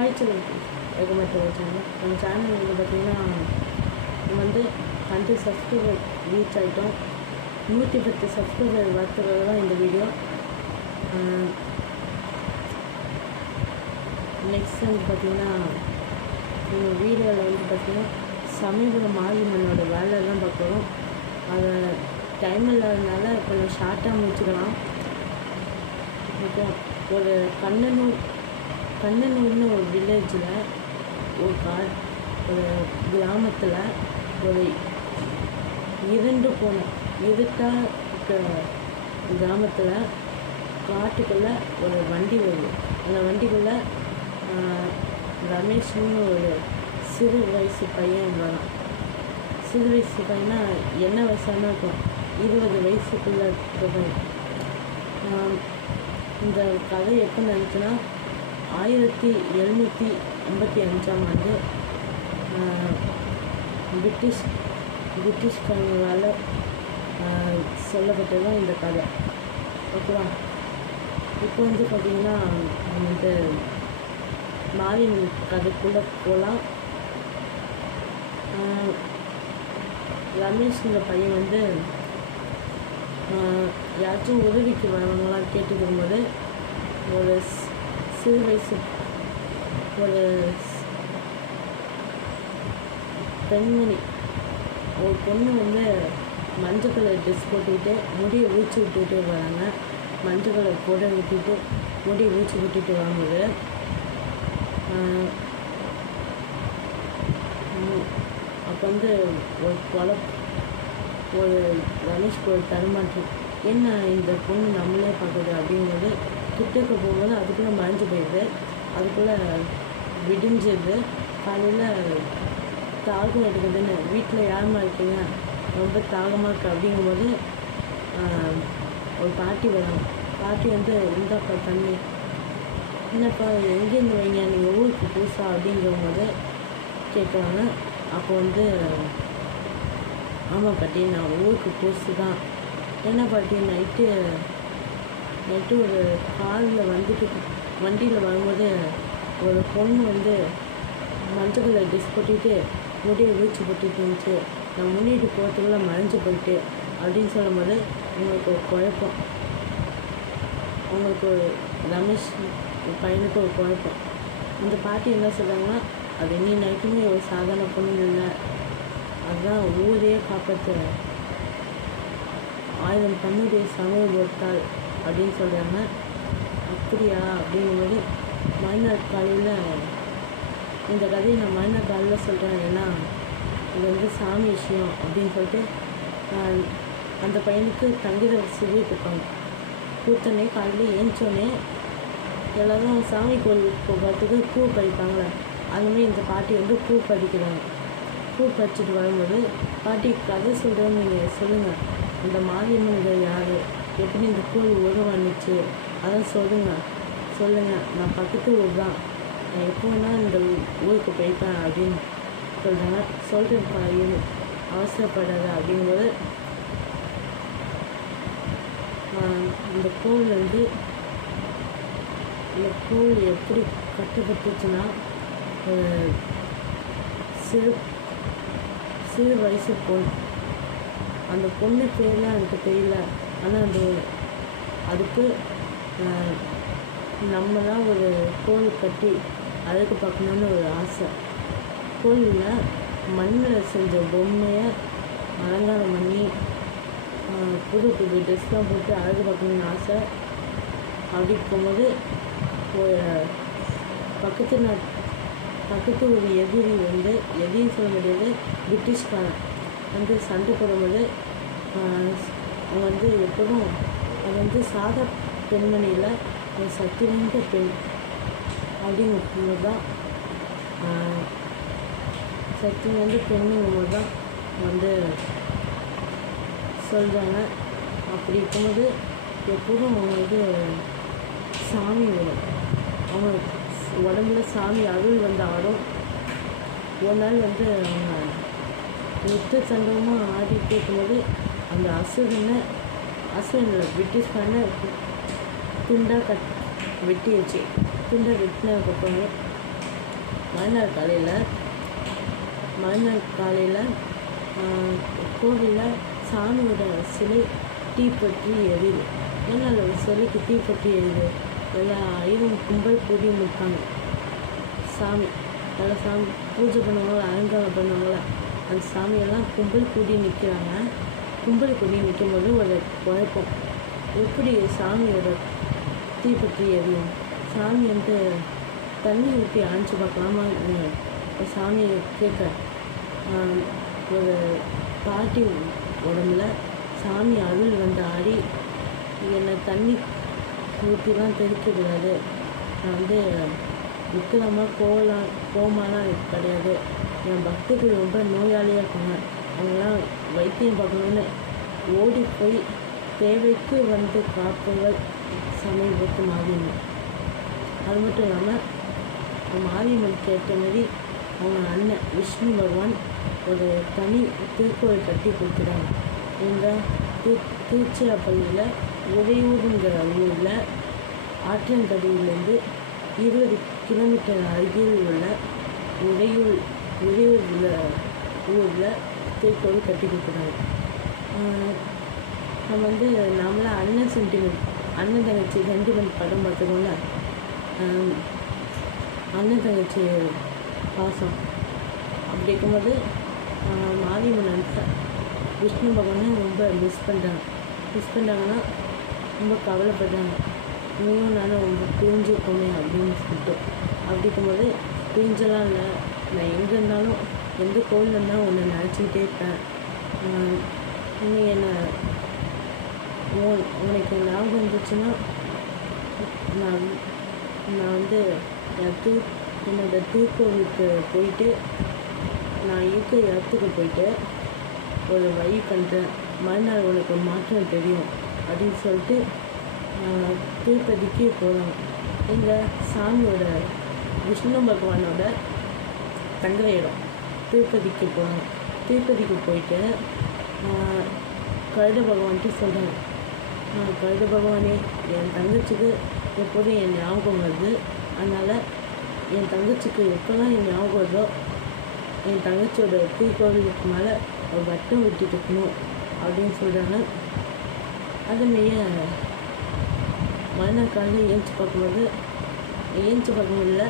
Hi சொல்லுங்க welcome back channel நம்ம channel வந்து பார்த்திங்கன்னா நம்ம வந்து ஹண்ட்ரட் சப்ஸ்கிரைபர் ரீச் ஆகிட்டோம் நூற்றி பத்து சப்ஸ்கிரைபர் வளர்த்துறது தான் இந்த வீடியோ நெக்ஸ்ட் வந்து பார்த்திங்கன்னா இந்த வீடியோவில் வந்து பார்த்திங்கன்னா சமீபத்தில் மாரியம்மனோட வேலைலாம் பார்க்குறோம் அதை டைம் இல்லாதனால கொஞ்சம் ஷார்ட்டாக முடிச்சுக்கலாம். இப்போ ஒரு கண்ணனூர் கண்ணனூர்னு ஒரு வில்லேஜில் ஒரு கா ஒரு கிராமத்தில் ஒரு இருண்டு போன இருட்டாக இருக்கிற கிராமத்தில் காட்டுக்குள்ளே ஒரு வண்டி வரும் அந்த வண்டிக்குள்ளே ரமேஷ்னு ஒரு சிறு வயசு பையன் வரான். சிறு வயசு பையனா என்ன வயசான இருக்கும் இருபது வயசுக்குள்ளே இருக்கும் இந்த கதை எப்போ நினச்சுன்னா ஆயிரத்தி எழுநூற்றி ஐம்பத்தி அஞ்சாம் ஆண்டு பிரிட்டிஷ் பிரிட்டிஷ்காரங்களால் சொல்லப்பட்டதும் சொல்லப்பட்டது தான் இந்த கதை. ஓகேவா இப்போ வந்து பார்த்திங்கன்னா வந்து மாரியம்மன் கதைக்குள்ளே போகலாம் ரமேஷ்ங்கிற பையன் வந்து யாராச்சும் உதவிக்கு வரவங்களாம் கேட்டுக்கும்போது ஒரு ஸ்- சிறு வயசு ஒரு பெண்மணி ஒரு பொண்ணு வந்து மஞ்சள் கலர் ட்ரெஸ் போட்டுக்கிட்டு முடியை ஊச்சி விட்டுட்டு வராங்க மஞ்சள் கலர் போட விட்டுட்டு முடியை ஊச்சி விட்டுட்டு வாங்குது அப்போ வந்து ஒரு கொலை ஒரு ரமேஷ்க்கு ஒரு தடுமாற்றம் என்ன இந்த பொண்ணு நம்மளே பார்க்குது அப்படிங்கிறது கிட்டக்க போகும்போது அதுக்குள்ளே மறைஞ்சு போயிடுது. அதுக்குள்ளே விடிஞ்சிடுது காலையில் தாகம் எடுக்குதுன்னு வீட்டில் யாருமா இருக்கீங்க? ரொம்ப தாகமாக இருக்குது அப்படிங்கும்போது ஒரு பாட்டி வரும் பாட்டி வந்து இந்தாப்பா தண்ணி என்னப்பா எங்கேருந்து வைங்க நீங்கள் ஊருக்கு புதுசா அப்படிங்கும்போது கேட்குறாங்க அப்போ வந்து ஆமாம் பாட்டி நான் ஊருக்கு புதுசு தான் என்ன பாட்டி நைட்டு நைட்டு ஒரு காரில் வந்துட்டு வண்டியில் வரும்போது ஒரு பொண்ணு வந்து மஞ்சள் கலர் ட்ரெஸ் முடியை வீழ்ச்சி போட்டுட்டு இருந்துச்சு. நான் முன்னிட்டு போகிறதுக்குள்ள மறைஞ்சு போயிட்டு அப்படின்னு சொல்லும்போது உங்களுக்கு ஒரு குழப்பம். உங்களுக்கு ஒரு ரமேஷ் பையனுக்கு ஒரு குழப்பம். இந்த பாட்டி என்ன சொல்கிறாங்கன்னா அது இன்னி நைட்டுமே ஒரு சாதாரண பொண்ணு இல்லை. அதுதான் ஊரே காப்பாற்றுற ஆயிரம் கண்ணுடைய சமையல் ஒருத்தாள். அப்படின்னு சொல்கிறாங்க அப்படியா? அப்படிங்கும்போது மறுநாள் காலையில் இந்த கதையை நான் மறுநாள் காலையில் சொல்கிறேன் ஏன்னா இது வந்து சாமி விஷயம் அப்படின்னு சொல்லிட்டு அந்த பையனுக்கு தங்கிட வசதி கொடுப்பாங்க. கூத்தனே காலையில் ஏஞ்சோடனே எல்லாரும் சாமி கோயிலுக்கு போகிறதுக்கு பூ பறிப்பாங்களே அதுமாதிரி மாதிரி இந்த பாட்டி வந்து பூ பறிக்கிறாங்க. பூ பறிச்சுட்டு வரும்போது பாட்டி கதை சொல்கிறேன்னு நீங்கள் சொல்லுங்கள் இந்த மாரியம்மன் யார்? எப்படி இந்த கோயில் வந்துச்சு. அதான் சொல்லுங்கள் சொல்லுங்கள் நான் பக்கத்து ஊர் தான். நான் எப்போ வேணால் இந்த ஊருக்கு போய்ப்பேன் அப்படின்னு சொல்கிறாங்க சொல்கிறேன்ப்பா இரு அவசரப்படாத அப்படிங்கும்போது இந்த கோவில் வந்து இந்த கோவில் எப்படி கட்டப்பட்டுச்சுன்னா சிறு சிறு வயசு பொண்ணு. அந்த பொண்ணு பேர்லாம் எனக்கு தெரியல. ஆனால் அது அதுக்கு நம்ம தான் ஒரு கோவில் கட்டி அழகு பார்க்கணுன்னு ஒரு ஆசை. கோயிலில் மண்ணில் செஞ்ச பொம்மையை அலங்காரம் பண்ணி புது புது ட்ரெஸ்லாம் போட்டு அழகு பார்க்கணுன்னு ஆசை. அப்படி போகும்போது ஒரு பக்கத்து நாட் பக்கத்து ஒரு எதிரி வந்து எதிரின்னு சொல்ல முடியாது பிரிட்டிஷ்காரன் வந்து சண்டை போடும்போது ஆஹ், அவங்க வந்து எப்போதும் அது வந்து சாத பெண்மணியில் ஒரு சக்தி வாய்ந்த பெண் அப்படின்னு தான் சக்தி வாய்ந்த பெண்ணுங்கும்போது தான் வந்து சொல்கிறாங்க அப்படி இருக்கும்போது எப்போதும் அவங்க வந்து சாமி வரும் அவங்க உடம்புல சாமி அருள் வந்து ஆடும் ஒரு நாள் வந்து அவங்க யுத்த சண்டமாக ஆடிட்டு இருக்கும்போது அந்த அசுரனை பிரிட்டிஷ் பண்ண துண்டாக கட் வெட்டி துண்டாக வெட்டினதுக்கப்புறம் மறுநாள் காலையில் மறுநாள் காலையில் கோவிலில் சாமியோட சிலை தீப்பற்றி எரியுது. ஏன்னா அந்த சிலைக்கு தீப்பற்றி எரியுது. எல்லா ஐயரும் கும்பல் கூடி நிற்காங்க. சாமி நல்லா சாமி பூஜை பண்ணுவாங்களா அலங்காரம் பண்ணுவாங்களா? அந்த சாமியெல்லாம் கும்பல் கூடி நிற்கிறாங்க. கும்பல் கூடி நிற்கும்போது ஒரு குழப்பம். எப்படி சாமியோட தீப்பற்றி எரியும் சாமி வந்து தண்ணி ஊற்றி அணைச்சி பார்க்கலாமா? சாமியை கேட்க ஒரு பாட்டி உடம்புல சாமி அருள் வந்து ஆடி என்னை தண்ணி ஊற்றிலாம் தெரிக்கக்கூடாது நான் வந்து விற்கலாமா கோவலாம் கோமாலாம் எனக்கு கிடையாது. என் பக்தர்கள் ரொம்ப நோயாளியாக இருக்காங்க. அவங்களாம் வைத்தியம் பார்க்கணுன்னு ஓடி போய் தேவைக்கு வந்து காப்புகள் சமீபத்து மாரியம்மன். அது மட்டும் இல்லாமல் மாரியம்மன் கேட்ட மாதிரி அவங்க அண்ணன் விஷ்ணு பகவான் ஒரு தனி திருக்கோவில் கட்டி கொடுக்குறாங்க இந்த திரு திருச்சிராப்பள்ளியில் உறையூருங்கிற ஊரில் ஆற்றங்கடியிலேருந்து இருபது கிலோமீட்டர் அருகில் உள்ள உடையூர் உடையூர் ஊரில் திருக்கோவில் கட்டி கொடுக்குறாங்க. நம்ம வந்து நம்மளாம் அண்ணன் சென்டிமெண்ட் அண்ணன் தங்கச்சி சென்டிமெண்ட் படம் பார்த்துக்கோங்கள அண்ணன் தங்கச்சி பாசம். அப்படி இருக்கும்போது மாரியம்மன் விஷ்ணு பகவானை ரொம்ப மிஸ் பண்ணுறாங்க மிஸ் பண்ணுறாங்கன்னா ரொம்ப கவலைப்படுறாங்க. நீயும் நானும் ரொம்ப பிரிஞ்சிருக்கோமே அப்படின்னு சொல்லிட்டு. அப்படி இருக்கும்போது பிரிஞ்செல்லாம் இல்லை. நான் எங்கே இருந்தாலும் எந்த கோவில் இருந்தால் உன்னை நினச்சிக்கிட்டே இருப்பேன். நீ என்னை உன் உனக்கு ஞாபகம் இருந்துச்சுன்னா நான் நான் வந்து என் தூ என்னோடய திருக்கோவிலுக்கு போயிட்டு நான் இருக்க இடத்துக்கு போயிட்டு ஒரு வழி பண்ணுறேன் மறுநாள் உனக்கு ஒரு மாற்றம் தெரியும் அப்படின்னு சொல்லிட்டு ஆஹ், திருப்பதிக்கு போகிறோம் எங்கள் சாமியோட விஷ்ணு பகவானோட தங்குற இடம். திருப்பதிக்கு போகிறோம் திருப்பதிக்கு போயிட்டு கழுத பகவான்ட்டு சொல்கிறேன் கழுத பகவானே என் தங்கச்சிக்கு எப்போதும் என் ஞாபகம் வருது. அதனால் என் தங்கச்சிக்கு எப்போல்லாம் என் ஞாபகம் வருதோ என் தங்கச்சியோட திருக்கோவிலுக்கு மேலே ஒரு வட்டம் விட்டுட்டு இருக்கணும் அப்படின்னு சொல்கிறாங்க அதுமாரியே மறுநாள் காலையில் ஏஞ்சி பார்க்கும்போது ஏஞ்சி பார்க்கும்போது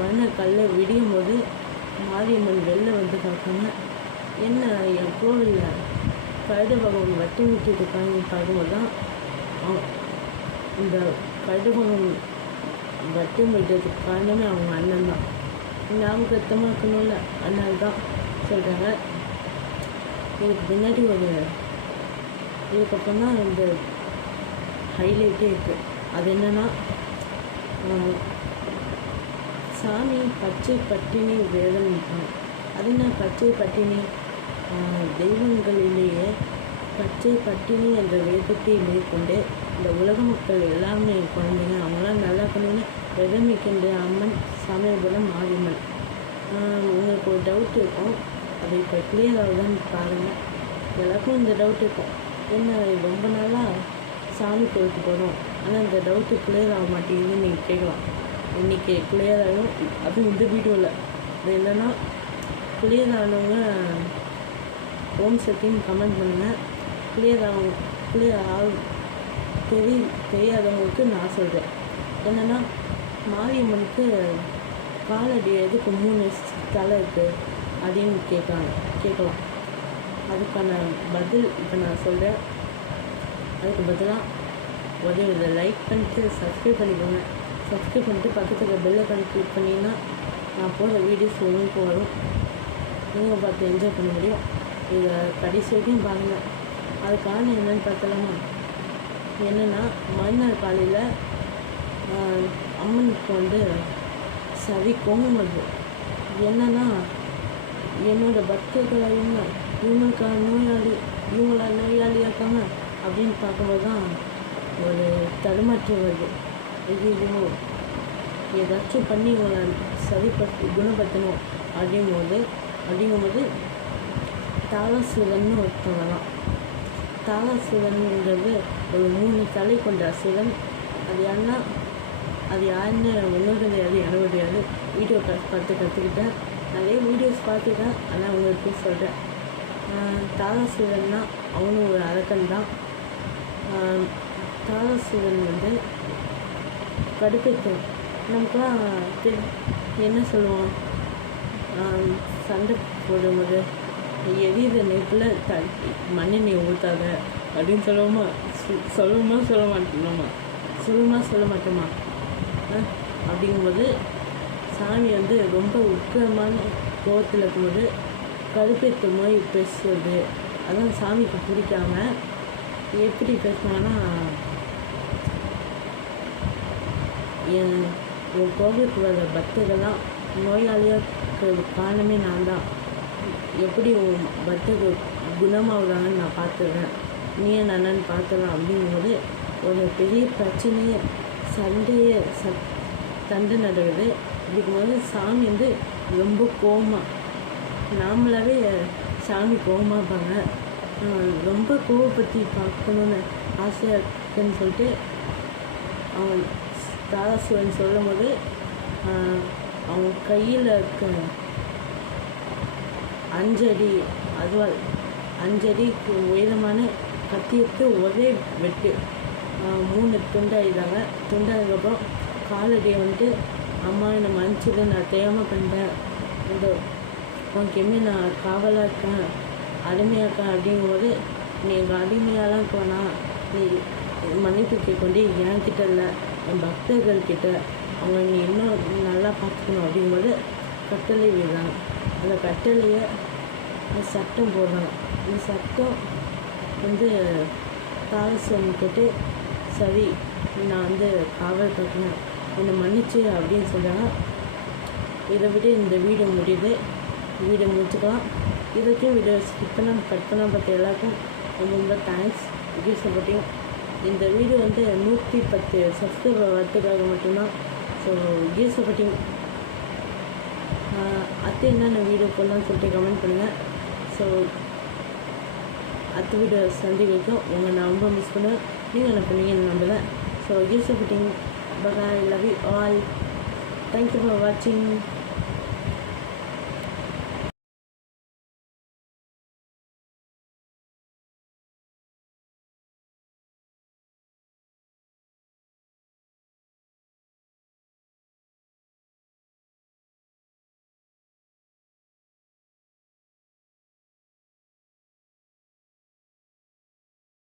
மறுநாள் காலையில் விடியும் போது மாரியம்மன் வெளில வந்து பார்க்காங்க என்ன என் கோவிலில் கழுத பகவான் வட்டி விட்டுட்டு இருக்காங்க பார்க்கும்போது தான் இந்த கழுத பகவான் வட்டி விட்டதுக்கு காரணமே அவங்க அண்ணன் தான். ஞாபகத்தமாக இருக்கணும்ல அதனால தான் சொல்கிறாங்க இதுக்கு பின்னாடி ஒரு இதுக்கப்புறம் தான் இந்த ஹைலைட்டே இருக்குது அது என்னென்னா சாமி பச்சை பட்டினி வேதம் நிற்கும் அது என்ன பச்சை பட்டினி? தெய்வங்களிலேயே பச்சை பட்டினி என்ற வேதத்தை மேற்கொண்டு இந்த உலக மக்கள் எல்லாமே என் குழந்தைங்க அவங்களாம் நல்லா பண்ணுவேன் விதமிக்கின்ற அம்மன் சமயபுரம் மாரியம்மன் உங்களுக்கு ஒரு டவுட் இருக்கும். அது இப்போ கிளியர் ஆகுதான்னு பாருங்கள் எல்லாருக்கும் இந்த டவுட் இருக்கும். என்ன ரொம்ப நாளாக சாமி கோயிலுக்கு போகிறோம் ஆனால் இந்த டவுட்டு கிளியர் ஆக மாட்டேங்குதுன்னு நீங்கள் கேட்கலாம். இன்றைக்கி கிளியர் ஆகும் அதுவும் இந்த வீடியோவில் அது என்னென்னா கிளியர் ஆனவங்க ஓம் சக்தின்னு கமெண்ட் பண்ணுங்கள் கிளியர் ஆகும் ஆள் ஆகும் தெரி தெரியாதவங்களுக்கு நான் சொல்கிறேன் என்னென்னா மாரியம்மனுக்கு காலடி எதுக்கு மூணு தலை இருக்குது அப்படின்னு கேட்குறாங்க கேட்கலாம். அதுக்கான பதில் இப்போ நான் சொல்கிறேன் அதுக்கு பதிலாக உதவி லைக் பண்ணிட்டு சப்ஸ்கிரைப் பண்ணிக்கோங்க. சப்ஸ்கிரைப் பண்ணிட்டு பக்கத்தில் பெல்லை பண்ணி கிளிக் பண்ணிங்கன்னா நான் போடுற வீடியோஸ் உங்களுக்கு வரும் நீங்கள் பார்த்து என்ஜாய் பண்ண முடியும். இதை கடைசி வரைக்கும் பாருங்கள் அது காரணம் என்னன்னு பார்க்கலாமா? என்னென்னா மறுநாள் காலையில் அம்மனுக்கு வந்து சரி கோபம் வருது. என்னென்னா என்னோடய பக்தர்கள் இவங்க இவங்களுக்கு நோயாளி இவங்களா நோயாளியாக இருக்காங்க அப்படின்னு பார்க்கும்போது தான் ஒரு தடுமாற்றம் வருது. ஐயோ ஏதாச்சும் பண்ணி உங்களை சரிப்பட்டு குணப்படுத்தணும். அப்படிங்கும்போது அப்படிங்கும்போது தாளசிவன் ஒருத்தவங்க தான் தாளசுரன்ன்றது ஒரு மூணு தலை கொண்ட சிவன். அது யாருன்னா அது யாருன்னு ஒன்றும் தெரியாது எனக்கு தெரியாது. வீடியோ கிளாஸ் பார்த்து கற்றுக்கிட்டேன் நிறைய வீடியோஸ் பார்த்துட்டேன் ஆனால் உங்களுக்கு சொல்கிறேன் தாராசுரன்னா அவனும் ஒரு அரக்கன் தான். தாராசுரன் வந்து கடுப்பேற்றும் நமக்குலாம் என்ன சொல்லுவோம்? ஆஹ் சண்டை போடும்போது எரியுற நெருப்பில் த மண்ணெண்ணெய் ஊற்றாத அப்படின்னு சொல்லுவோமா சொல்லுவோமா சொல்ல மாட்டோமா? சொல்லுமா சொல்ல மாட்டோமா? அப்படிங்கும்போது சாமி வந்து ரொம்ப உக்கிரமான கோவத்தில் இருக்கும்போது கருப்பேற்ற மாதிரி பேசுவது அதான் சாமிக்கு பிடிக்காம எப்படி பேசுனாங்கன்னா என் உன் கோவிலுக்கு வர பக்தர்கள்லாம் நோயாளியாக இருக்கிறது காரணமே நான் தான். எப்படி உன் பக்தர்கள் குணமாகுறாங்கன்னு நான் பார்த்துடுறேன். நீ என் அண்ணன் பார்த்துடலாம் அப்படிங்கும்போது ஒரு பெரிய பிரச்சனையே சண்டையே ச சண்டை நடக்குது. இதுக்கும்போது சாமி வந்து ரொம்ப கோவமா நாமளாவே சாமி கோவமா இருப்பாங்க. ரொம்ப கோவப்பற்றி பார்க்கணுன்னு ஆசையாக இருக்குன்னு சொல்லிட்டு அவன் தாராசிவன் சொல்லும் போது அவங்க அவன் கையில் இருக்க அஞ்சடி அதுவால் அஞ்சடிக்கு உயரமான கத்தியத்து ஒரே வெட்டு மூணு துண்டாயிடுறாங்க. துண்டானதுக்கப்புறம் காலடியை வந்துட்டு அம்மா என்னை மன்னிச்சிடு நான் தெரியாமல் பண்ணிட்டேன். இந்த உனக்கு என்ன நான் காவலாக இருக்கேன். அடிமையாக இருக்கேன். அப்படிங்கும்போது நீ எங்கள் அடிமையாலாம் இருக்க வேணாம் நீ மன்னிப்பு கேட்கொண்டு என்கிட்ட இல்லை. பக்தர்கள்கிட்ட பக்தர்கள் அவங்க நீ இன்னும் நல்லா பார்த்துக்கணும்? அப்படிங்கும்போது கட்டளை விடுறாங்க. அந்த கட்டளையை சட்டம் போடுறாங்க. இந்த சட்டம் வந்து தாரசுவன் கேட்டு சரி நான் வந்து காவல் கட்டினேன் என்னை மன்னிச்சு அப்படின்னு சொல்கிறாங்க இதை விட இந்த வீடு முடியுது. வீடு முடிச்சுக்கலாம். இதுக்கே வீடியோ ஸ்கிப் பண்ண கட் பற்றி எல்லாருக்கும் ரொம்ப ரொம்ப தேங்க்ஸ் எப்படி சப்போர்ட்டிங் இந்த வீடு வந்து நூற்றி பத்து சப்ஸ்கிரைபர் வரத்துக்காக மட்டும்தான். ஸோ கீ சப்போர்ட்டிங் அத்தை என்னென்ன வீடியோ போடலாம்னு சொல்லிட்டு கமெண்ட் பண்ணுங்கள் ஸோ அத்து வீடியோ சந்தி உங்கள் நான் ரொம்ப மிஸ் பண்ணுவேன். நீங்கள் என்ன பண்ணுவீங்கன்னு நம்புகிறேன் ஸோ கீ பட்டிங் Baha'i love you all thank you for வாட்சிங்